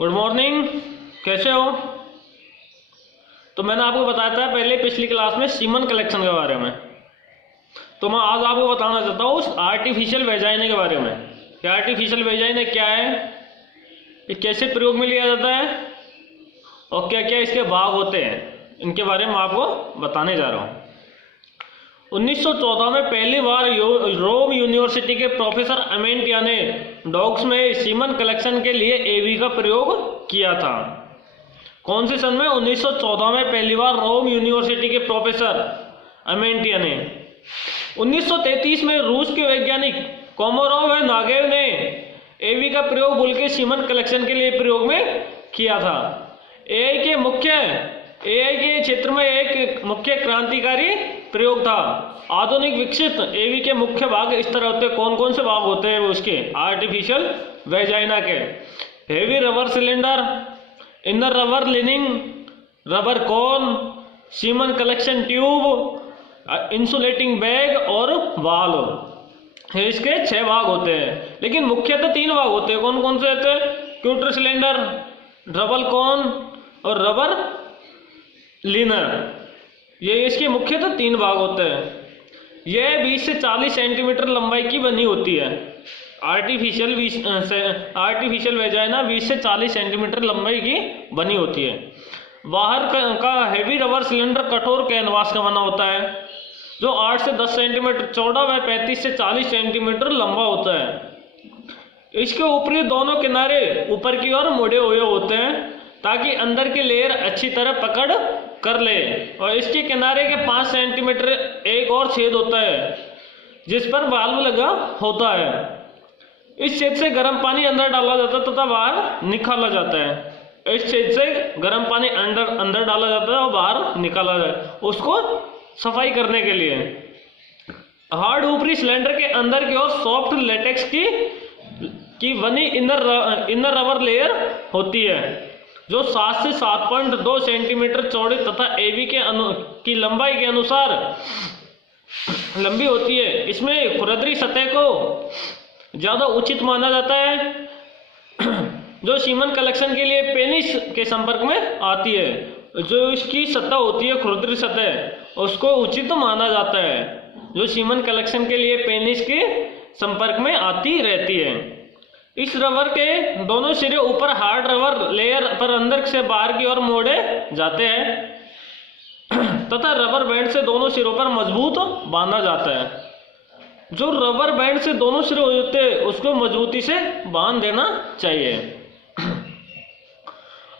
Good morning, कैसे हो? तो मैंने आपको बताया था पहले पिछली क्लास में सीमन कलेक्शन के बारे में। तो मैं आज आपको बताना चाहता हूँ उस आर्टिफिशियल वेजाइना के बारे में कि आर्टिफिशियल वेजाइना क्या है, ये कैसे प्रयोग में लिया जाता है और क्या क्या इसके भाग होते हैं, इनके बारे में आपको बताने जा रहा हूँ। 1914 में पहली बार रोम यूनिवर्सिटी के प्रोफेसर अमेंटिया ने डॉग्स में सीमन कलेक्शन के लिए एवी का प्रयोग किया था। कौन से सन में? 1914 में पहली बार रोम यूनिवर्सिटी के प्रोफेसर अमेंटिया ने। 1933 में रूस के वैज्ञानिक कोमारोव और नागेव ने एवी का प्रयोग बुल के सीमन कलेक्शन के लिए प्रयोग में किया था। एआई के क्षेत्र में एक मुख्य क्रांतिकारी प्रयोग था। आधुनिक विकसित एवी के मुख्य भाग इस तरह होते हैं। कौन कौन से भाग होते हैं उसके आर्टिफिशियल वेजाइना के? Heavy rubber cylinder, inner rubber lining, rubber cone, semen collection tube, insulating bag और वाल्व। इसके 6 भाग होते हैं, लेकिन मुख्यतः 3 भाग होते हैं। कौन कौन से होते हैं? क्यूटर सिलेंडर, रबर कोन और रबर लिनर। ये इसके मुख्यतः 3 भाग होते हैं। यह 20 से 40 सेंटीमीटर लंबाई की बनी होती है। आर्टिफिशियल वेजाइना 20 से 40 सेंटीमीटर लंबाई की बनी होती है। बाहर का हेवी रबर सिलेंडर कठोर कैनवास का बना होता है जो 8 से 10 सेंटीमीटर चौड़ा व 35 से 40 सेंटीमीटर लंबा होता है। इसके ऊपरी दोनों किनारे ऊपर की ओर मुड़े हुए होते हैं ताकि अंदर की लेयर अच्छी तरह पकड़ कर ले, और इसके किनारे के 5 सेंटीमीटर एक और छेद होता है जिस पर वाल्व लगा होता है। इस छेद से गर्म पानी अंदर डाला जाता है तथा बाहर निकाला जाता है। इस छेद से गर्म पानी अंदर डाला जाता है और बाहर निकाला जाता है उसको सफाई करने के लिए। हार्ड ऊपरी सिलेंडर के अंदर की ओर सॉफ्ट लेटेक्स की बनी इनर रबर लेयर होती है जो 7 से 7.2 सेंटीमीटर चौड़ी तथा एवी की लंबाई के अनुसार लंबी होती है। इसमें खुरदरी सतह को ज़्यादा उचित माना जाता है जो सीमन कलेक्शन के लिए पेनिस के संपर्क में आती है। जो इसकी सतह होती है खुरदरी सतह, उसको उचित माना जाता है जो सीमन कलेक्शन के लिए पेनिस के संपर्क में आती रहती है। इस रबर के दोनों सिरे ऊपर हार्ड रबर लेयर पर अंदर से बाहर की ओर मोड़े जाते हैं तथा रबर बैंड से दोनों सिरों पर मजबूत बांधा जाता है। जो रबर बैंड से दोनों सिरे होते हैं उसको मजबूती से बांध देना चाहिए।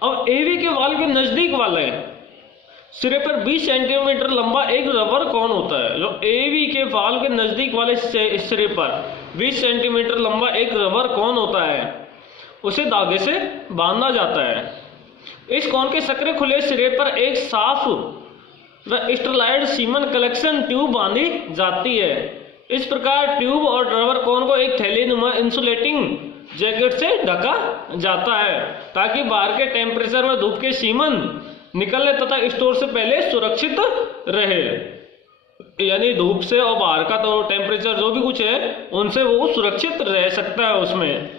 अब एवी के वाल के नजदीक वाले सिरे पर 20 सेंटीमीटर लंबा एक रबर कोन होता है। जो एवी के वाल के नजदीक वाले सिरे पर 20 सेंटीमीटर लंबा एक रबर कोन होता है, उसे धागे से बांधा जाता है। इस कोन के सकरे खुले सिरे पर एक साफ व स्टरलाइट सीमन कलेक्शन ट्यूब बांधी जाती है। इस प्रकार ट्यूब और रबर कोन को एक थैलीनुमा इंसुलेटिंग जैकेट से ढका जाता है ताकि बाहर के टेम्परेचर में धूप के सीमन निकलने तथा स्टोर से पहले सुरक्षित रहे। यानी धूप से और बाहर का तो टेम्परेचर जो भी कुछ है उनसे वो सुरक्षित रह सकता है उसमें,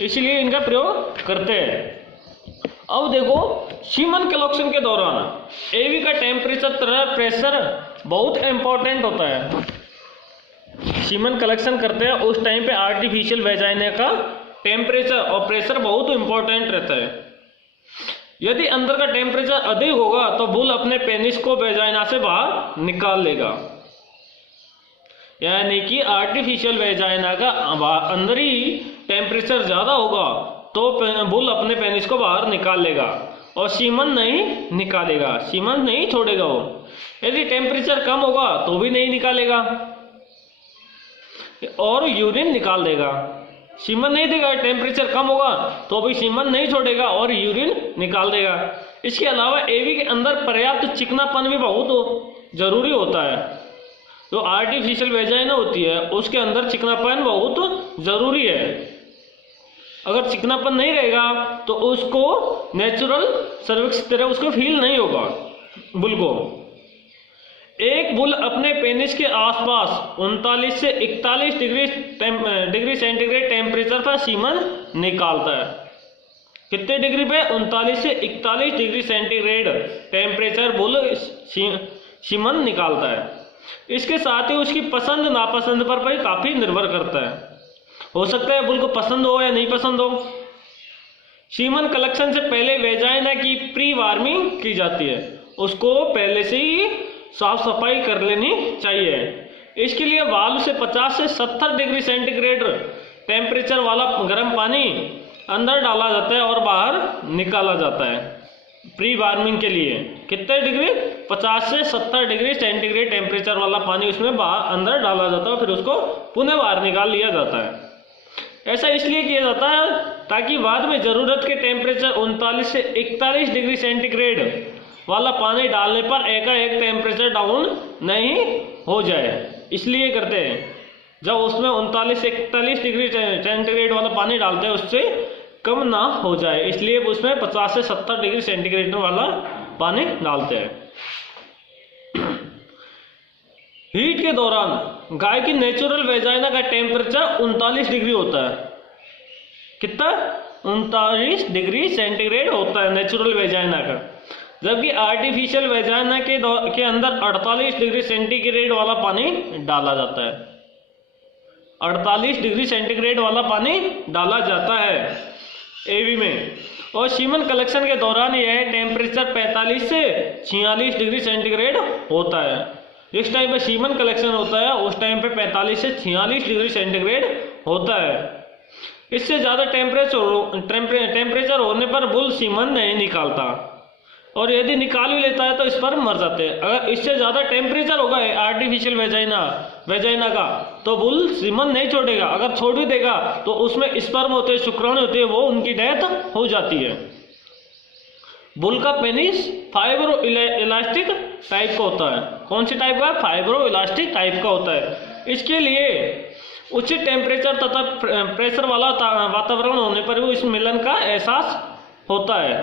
इसलिए इनका प्रयोग करते हैं। अब देखो, सीमन कलेक्शन के दौरान एवी का टेम्परेचर तथा प्रेशर बहुत इंपॉर्टेंट होता है। सीमन कलेक्शन करते हैं उस टाइम पे आर्टिफिशियल वेजाइना का टेम्परेचर और प्रेशर बहुत इंपॉर्टेंट रहता है। यदि अंदर का टेम्परेचर अधिक होगा तो बुल अपने पेनिस को वेजाइना से बाहर निकाल लेगा। यानी कि आर्टिफिशियल वेजाइना का अंदर ही टेम्परेचर ज़्यादा होगा तो बुल अपने पेनिस को बाहर निकाल लेगा और सीमन नहीं निकालेगा, सीमन नहीं छोड़ेगा वो। यदि टेम्परेचर कम होगा तो भी नहीं निकालेगा और यूरिन निकाल देगा। सीमन नहीं देगा, टेम्परेचर कम होगा तो भी सीमन नहीं छोड़ेगा और यूरिन निकाल देगा। इसके अलावा एवी के अंदर पर्याप्त चिकनापन भी बहुत जरूरी होता है। जो आर्टिफिशियल वेजाइना होती है उसके अंदर चिकनापन बहुत जरूरी है। अगर चिकनापन नहीं रहेगा तो उसको नेचुरल सर्विक्स की तरह उसको फील नहीं होगा बुल को। एक बुल अपने पेनिस के आसपास 39 से 41 डिग्री सेंटीग्रेड टेम्परेचर पर सीमन निकालता है। कितने डिग्री पे? 39 से 41 degree centigrade temperature bull semen निकालता है। इसके साथ ही उसकी पसंद नापसंद पर भी काफ़ी निर्भर करता है। हो सकता है बुल को पसंद हो या नहीं पसंद हो। सीमन कलेक्शन से पहले वेजाइना की प्री वार्मिंग की जाती है, उसको पहले से ही साफ सफाई कर लेनी चाहिए। इसके लिए वाल्व से 50 से 70 डिग्री सेंटीग्रेड टेम्परेचर वाला गर्म पानी अंदर डाला जाता है और बाहर निकाला जाता है। प्री वार्मिंग के लिए कितने डिग्री? 50 से 70 डिग्री सेंटीग्रेड टेम्परेचर वाला पानी उसमें बाहर अंदर डाला जाता है, फिर उसको पुनः बाहर निकाल लिया जाता है। ऐसा इसलिए किया जाता है ताकि बाद में ज़रूरत के टेम्परेचर 39 से 41 डिग्री सेंटीग्रेड वाला पानी डालने पर एकाएक टेम्परेचर डाउन नहीं हो जाए, इसलिए करते हैं। जब उसमें 39 से 41 डिग्री सेंटीग्रेड वाला पानी डालते हैं उससे कम ना हो जाए, इसलिए उसमें 50 से 70 डिग्री सेंटीग्रेड वाला पानी डालते हैं। हीट के दौरान गाय की नेचुरल वेजाइना का टेम्परेचर 39 डिग्री होता है। कितना? 39 डिग्री सेंटीग्रेड होता है नेचुरल वेजाइना का, जबकि आर्टिफिशियल वेजाइना के अंदर 48 डिग्री सेंटीग्रेड वाला पानी डाला जाता है। 48 डिग्री सेंटीग्रेड वाला पानी डाला जाता है एवी में। और सीमन कलेक्शन के दौरान यह टेम्परेचर 45 से 46 डिग्री सेंटीग्रेड होता है। जिस टाइम पे सीमन कलेक्शन होता है उस टाइम पे 45 से 46 डिग्री सेंटीग्रेड होता है। इससे ज़्यादा टेम्परेचर होने पर बुल सीमन नहीं निकालता, और यदि निकाल भी लेता है तो स्पर्म मर जाते हैं। अगर इससे ज़्यादा टेम्परेचर होगा आर्टिफिशियल वेजाइना का तो बुल सीमन नहीं छोड़ेगा। अगर छोड़ भी देगा तो उसमें स्पर्म होते हैं, शुक्राणु होते हैं, वो उनकी डेथ हो जाती है। बुल का पेनिस फाइब्रो इलास्टिक टाइप का होता है। कौन सी टाइप का? फाइब्रो इलास्टिक टाइप का होता है। इसके लिए उचित टेम्परेचर तथा प्रेशर वाला वातावरण होने पर भी इस मिलन का एहसास होता है।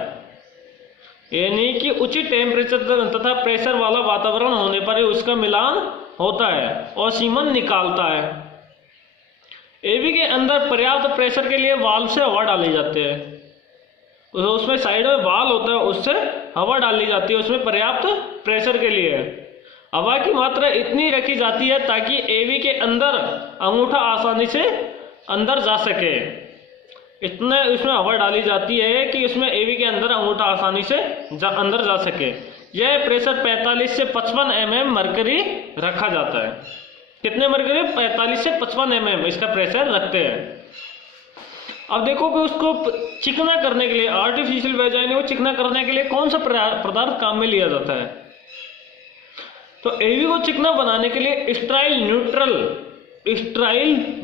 यानी कि उचित टेम्परेचर तथा प्रेशर वाला वातावरण होने पर ही उसका मिलान होता है और सीमन निकालता है। एवी के अंदर पर्याप्त प्रेशर के लिए वाल्व से हवा डाली जाती है। उसमें साइड में वाल्व होता है, उससे हवा डाली जाती है उसमें पर्याप्त प्रेशर के लिए। हवा की मात्रा इतनी रखी जाती है ताकि एवी के अंदर अंगूठा आसानी से अंदर जा सके। इतने उसमें हवा डाली जाती है कि उसमें एवी के अंदर अंगूठा आसानी से अंदर जा सके। यह प्रेशर 45 से 55 mm मरकरी रखा जाता है। कितने मरकरी? 45 से 55 mm इसका प्रेशर रखते हैं। अब देखो कि उसको चिकना करने के लिए, आर्टिफिशियल वेजाइना को चिकना करने के लिए कौन सा पदार्थ काम में लिया जाता है? तो एवी को चिकना बनाने के लिए स्टाइल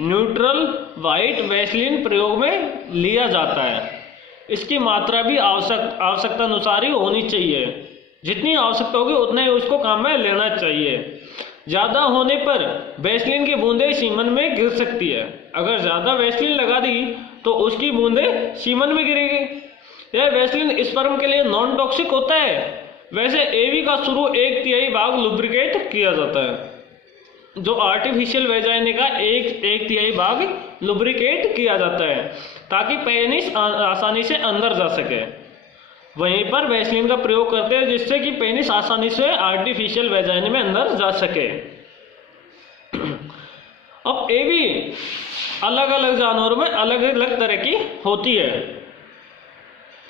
न्यूट्रल व्हाइट वैसलीन प्रयोग में लिया जाता है। इसकी मात्रा भी आवश्यकता अनुसार ही होनी चाहिए। जितनी आवश्यकता होगी उतना ही उसको काम में लेना चाहिए। ज़्यादा होने पर वैसलीन की बूंदें सीमन में गिर सकती है। अगर ज़्यादा वैसलीन लगा दी तो उसकी बूंदें सीमन में गिरेगी। यह वैसलीन स्पर्म के लिए नॉन टॉक्सिक होता है। वैसे एवी का शुरू 1/3 भाग लुब्रिकेट किया जाता है। जो आर्टिफिशियल वेजाइना का 1/3 भाग लुब्रिकेट किया जाता है ताकि पेनिस आसानी से अंदर जा सके। वहीं पर वैसलीन का प्रयोग करते हैं जिससे कि पेनिस आसानी से आर्टिफिशियल वेजाइना में अंदर जा सके। अब एवी अलग अलग जानवरों में अलग अलग तरह की होती है।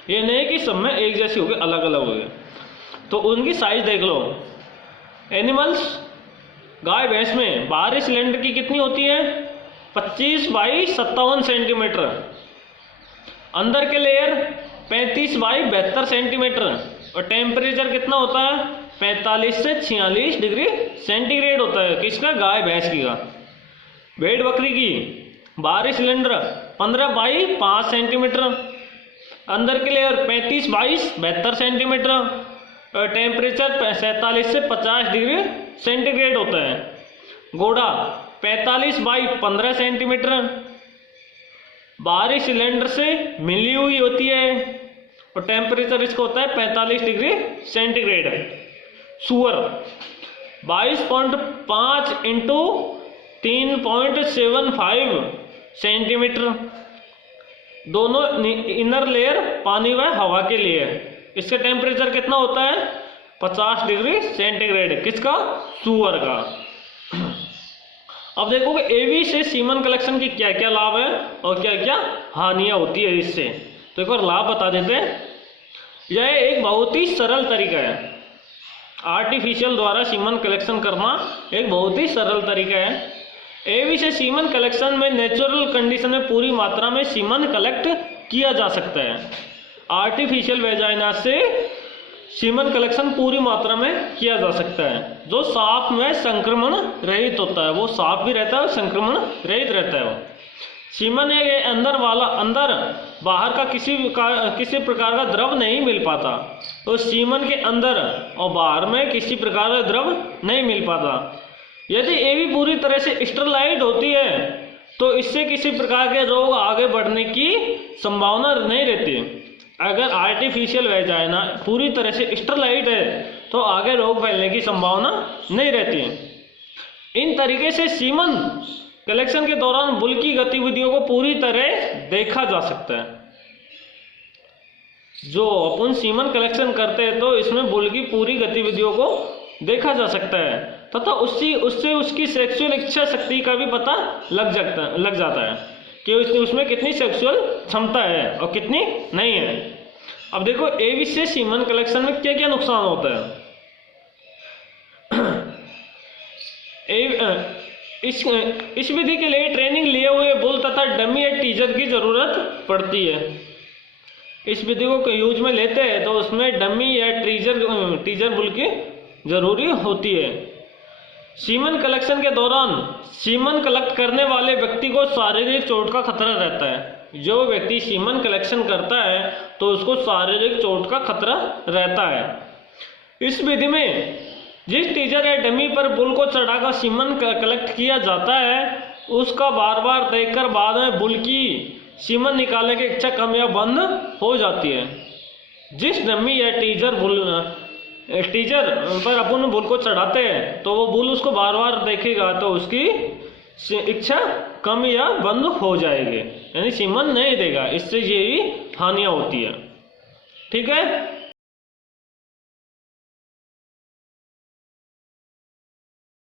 ये नहीं कि सब में एक जैसी होगी, अलग अलग होगी। तो उनकी साइज देख लो। एनिमल्स, गाय भैंस में बाहरी सिलेंडर की कितनी होती है? 25 बाई 57 सेंटीमीटर। अंदर के लेयर 35 बाई 72 सेंटीमीटर। और टेम्परेचर कितना होता है? 45 से 46 डिग्री सेंटीग्रेड होता है। किसका? गाय भैंस की का। भेड़ बकरी की बाहरी सिलेंडर 15 बाई 5 सेंटीमीटर। अंदर के लेयर 35 बाई 72 सेंटीमीटर। और टेम्परेचर 47 से 50 डिग्री सेंटीग्रेड होता है। घोड़ा 45 बाई 15 सेंटीमीटर बाहरी सिलेंडर से मिली हुई होती है और टेम्परेचर इसका होता है 45 डिग्री सेंटीग्रेड। सुअर 22.5 इंटू 3.75 सेंटीमीटर। दोनों इनर लेयर पानी व हवा के लिए है। इसका टेम्परेचर कितना होता है? 50 डिग्री सेंटीग्रेड। किसका? सूअर का। अब देखोगे एवी से सीमन कलेक्शन की क्या क्या लाभ है और क्या क्या हानियां होती है इससे। तो एक बार लाभ बता देते हैं। यह एक बहुत ही सरल तरीका है, आर्टिफिशियल द्वारा सीमन कलेक्शन करना एक बहुत ही सरल तरीका है। एवी से सीमन कलेक्शन में नेचुरल कंडीशन में पूरी मात्रा में सीमन कलेक्ट किया जा सकता है। आर्टिफिशियल वेजाइना से सीमन कलेक्शन पूरी मात्रा में किया जा सकता है, जो साफ में संक्रमण रहित होता है। वो साफ भी रहता है और संक्रमण रहित रहता है। वो सीमन के अंदर बाहर का किसी प्रकार का द्रव नहीं मिल पाता। तो सीमन के अंदर और बाहर में किसी प्रकार का द्रव नहीं मिल पाता। यदि एवी पूरी तरह से स्टरलाइट होती है तो इससे किसी प्रकार के रोग आगे बढ़ने की संभावना नहीं रहती। अगर आर्टिफिशियल वेजाइना पूरी तरह से स्टरलाइट है तो आगे रोग फैलने की संभावना नहीं रहती। इन तरीके से सीमन कलेक्शन के दौरान बुल की गतिविधियों को पूरी तरह देखा जा सकता है। जो अपन सीमन कलेक्शन करते हैं तो इसमें बुल की पूरी गतिविधियों को देखा जा सकता है तथा उससे उसकी सेक्सुअल इच्छा शक्ति का भी पता लग जाता है कि उसमें कितनी सेक्सुअल क्षमता है और कितनी नहीं है। अब देखो एवी से सीमन कलेक्शन में क्या क्या नुकसान होता है। इस विधि के लिए ट्रेनिंग लिए हुए बुल तथा डमी या टीजर की जरूरत पड़ती है। इस विधि को यूज में लेते हैं तो उसमें डमी या टीजर बुल की जरूरी होती है। सीमन कलेक्शन के दौरान सीमन कलेक्ट करने वाले व्यक्ति को शारीरिक चोट का खतरा रहता है। जो व्यक्ति सीमन कलेक्शन करता है तो उसको शारीरिक चोट का खतरा रहता है। इस विधि में जिस टीजर या डमी पर बुल को चढ़ाकर सीमन कलेक्ट किया जाता है उसका बार बार देखकर बाद में बुल की सीमन निकालने की इच्छा कम या बंद हो जाती है। जिस डमी या टीजर पर अपन बुल को चढ़ाते हैं तो वो बुल उसको बार बार देखेगा तो उसकी इच्छा कम या बंद हो जाएगी, यानी सीमन नहीं देगा। इससे ये हानियां होती है। ठीक है।